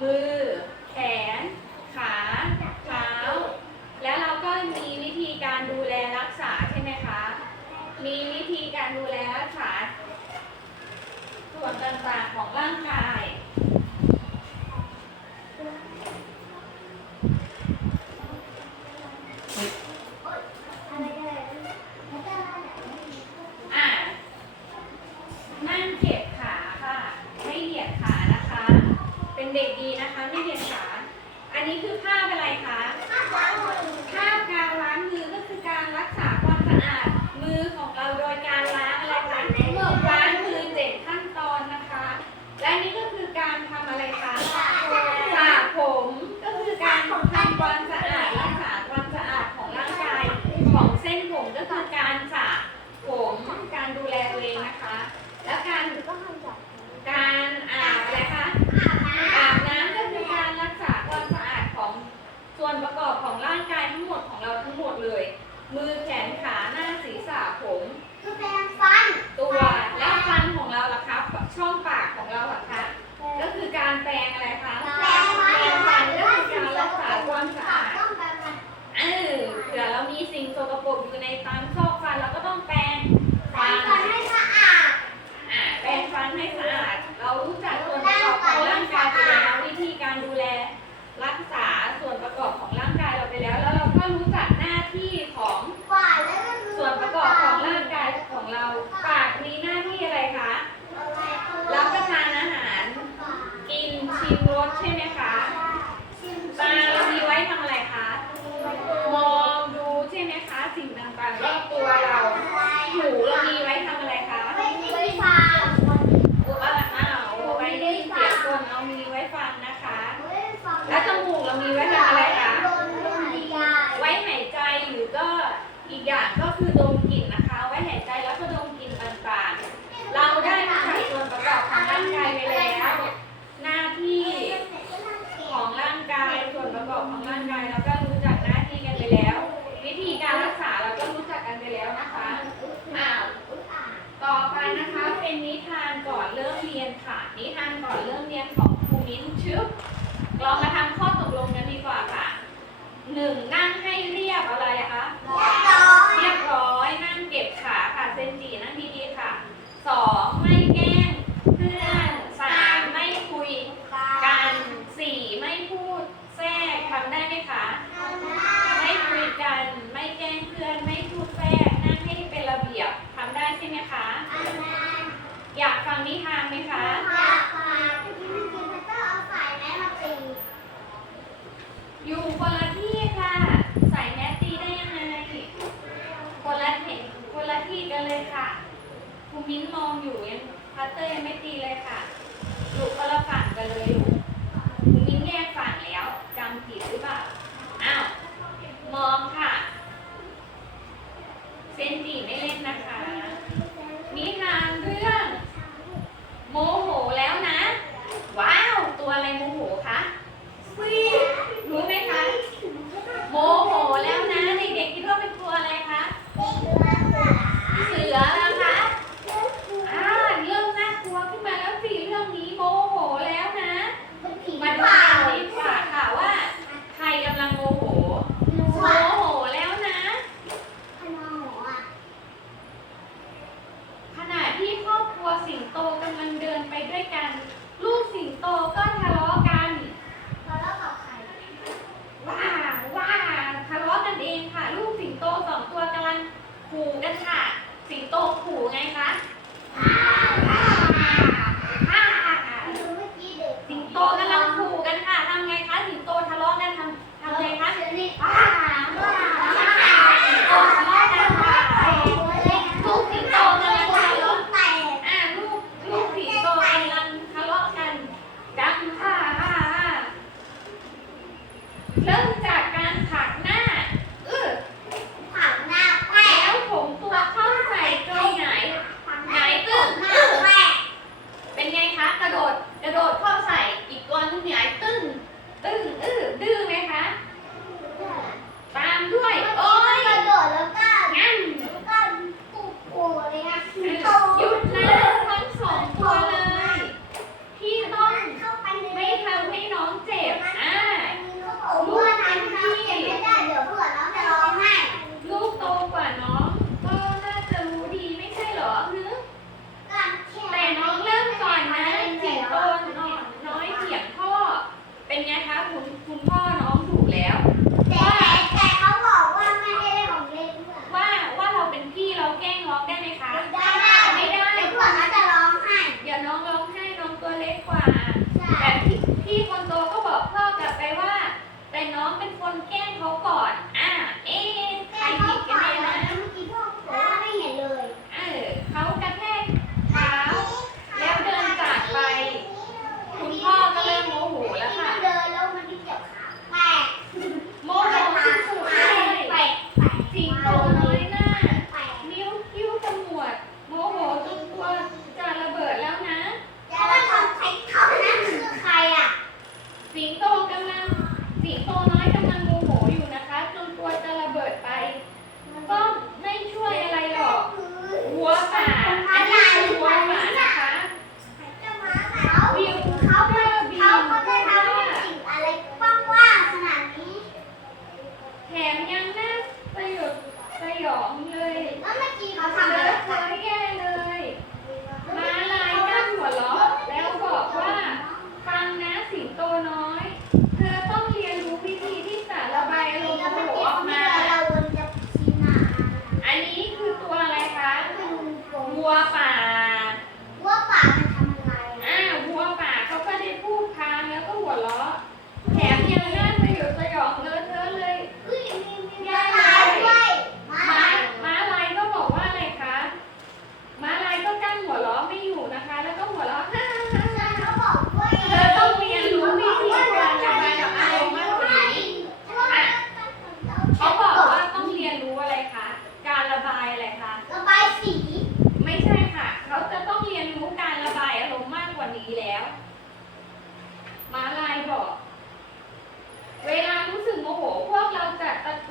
왜? ให้สะอาด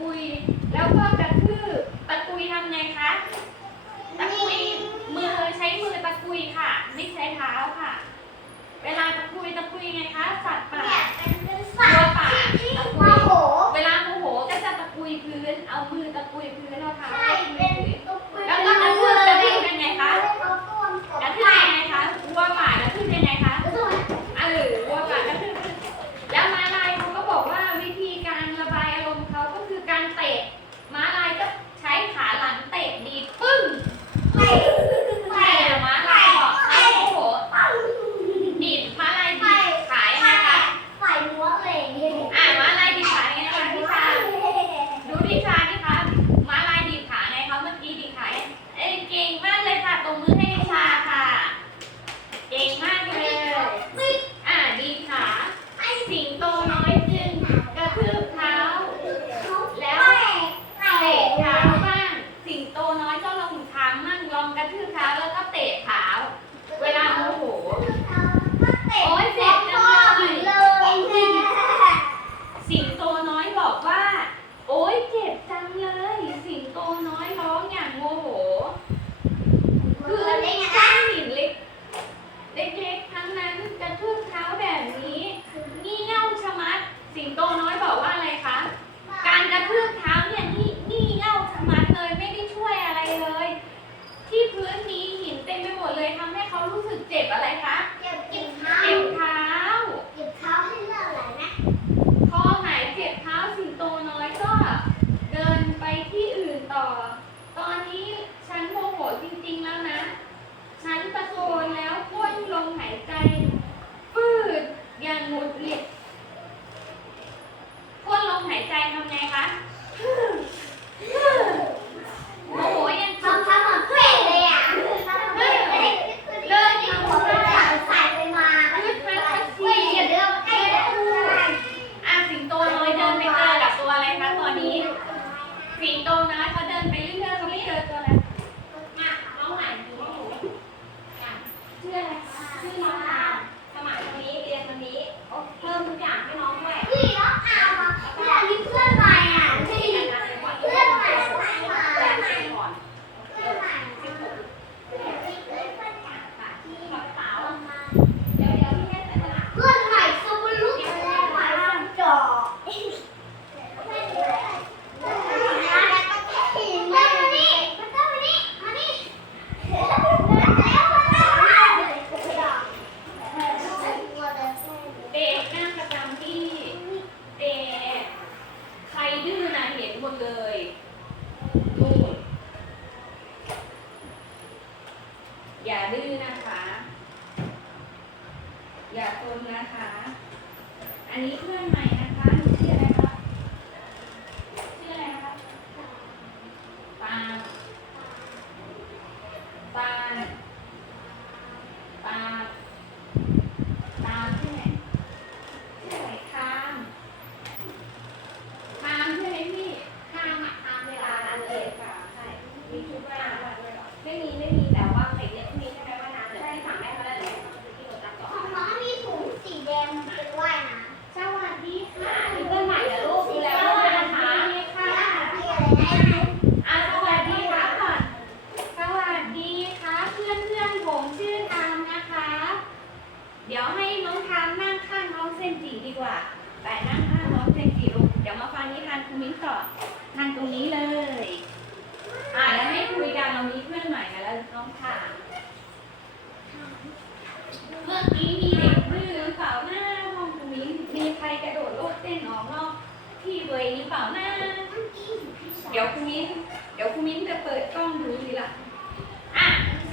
ุย แล้วก็กระทืบตะกุยทำไงคะตะกุยมือใช้มือตะกุยค่ะ ไม่ใช้เท้าค่ะ เวลาตะกุยตะกุยไงคะสัตว์ป่าตัวป่าตะกุยเวลาโมโหก็จะตะกุยพื้น เอามือตะกุยพื้นเอาเท้าตะกุยแล้วก็ตะกุย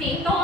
Sí, todo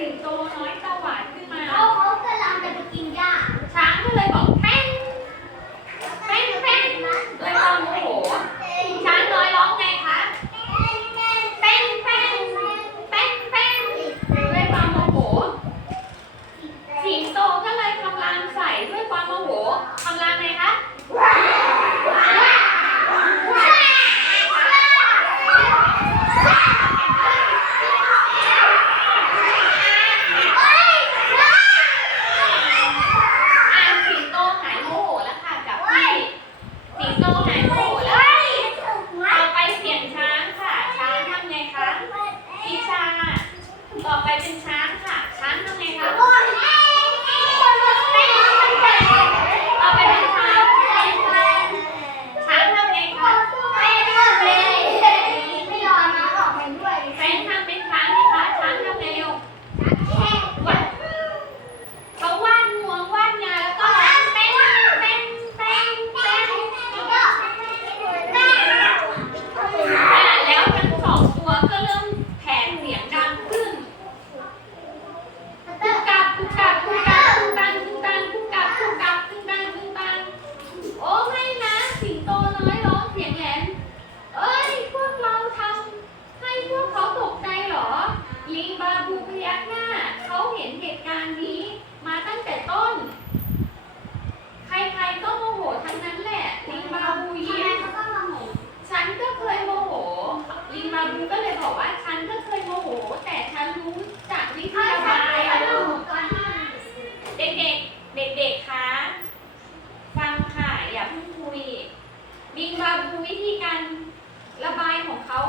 สิงโตน้อยตาหวานขึ้นมา เขาเขากำลังจะไปกินหญ้า ช้างก็เลยบอก ต่อไปเป็นช้างค่ะ ช้างทำไงคะ บอกว่าฉันก็เคยโมโห แต่ฉันรู้จักวิธีระบายอาเด็กเด็กเด็กๆ คะ ฟังค่ะ อย่าเพิ่งคุย บิงบาบูวิธีการระบายของเขา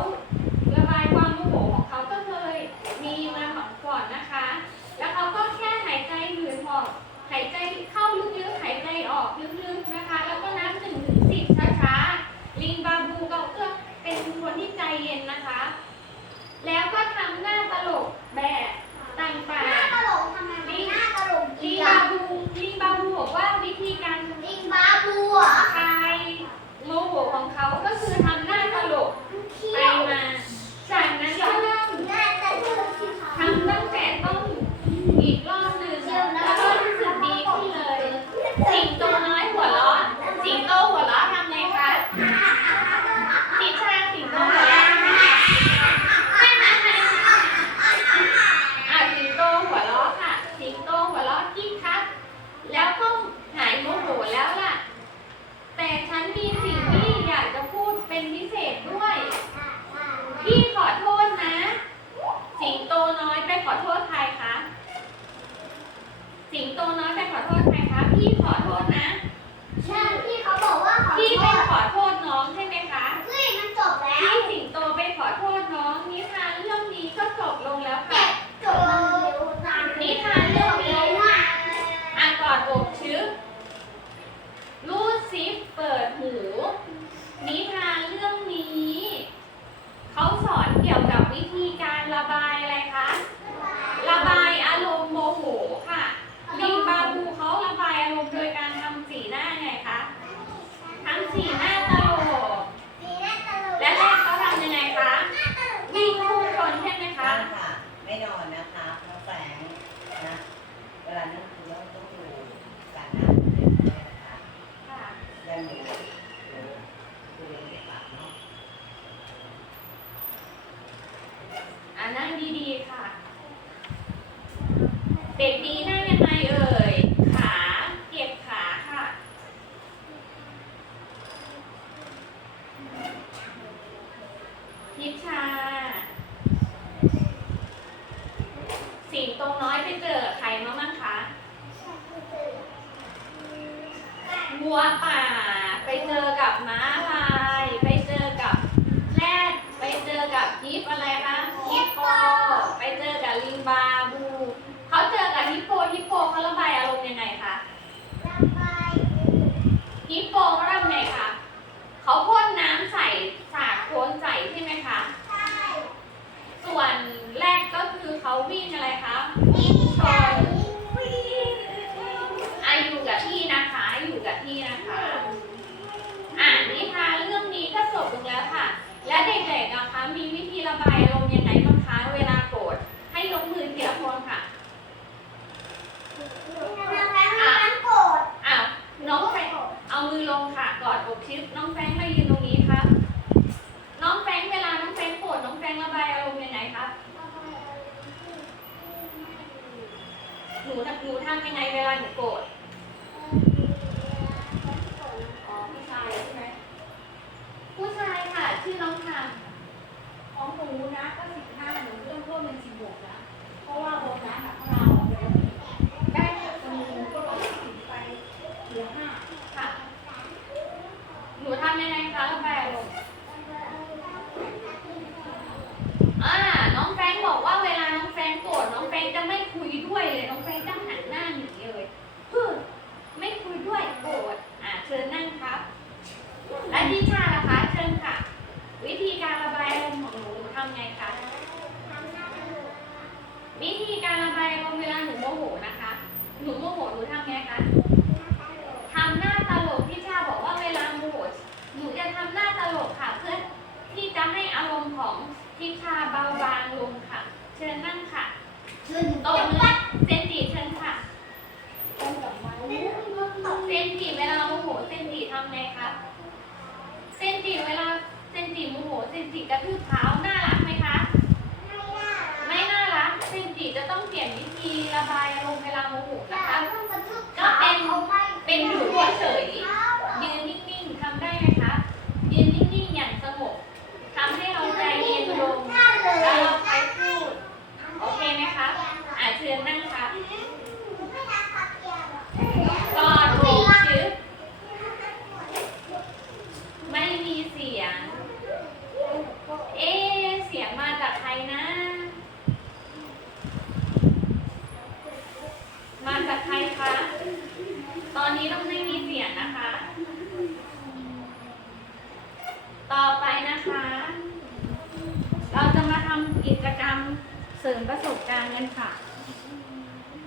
ระบายความโมโหของเขาก็เคยมีมาของก่อนนะคะ แล้วเขาก็แค่หายใจหืดหอบหายใจเข้าลึกๆ หายใจออกลึกๆ นะคะ แล้วก็นับหนึ่งถึงสิบช้าๆ ลิงบาบูเขาก็เป็นคนที่ใจเย็นนะคะ แล้วก็ทำหน้าตลกแบบต่างๆลกทำไมหน้าตลกจริงบาบูลิงบาบูบอกว่าวิธีการคลายโมโหของเขาก็คือทำหน้าตลกไปมา จากนั้นก็ริ่มทำตั้งแต่ต้นอีกรอบ พี่ขอโทษนะ สิงโตน้อยไปขอโทษใครคะ สิงโตน้อยไปขอโทษ เอามือลงค่ะกอดอกทิพน้องแฟงมายืนตรงนี้ครับ น้องแฟงเวลาน้องแฟงโกรธน้องแฟงระบายอารมณ์ยังไงครับหนูหนูทำยังไงเวลาหนูโกรธผู้ชายใช่ไหมผู้ชายค่ะชื่อน้องทำของหนูนะก็สิบห้าหนูเริ่มร่มเป็นสิบหกแล้วเพราะว่าโบนะ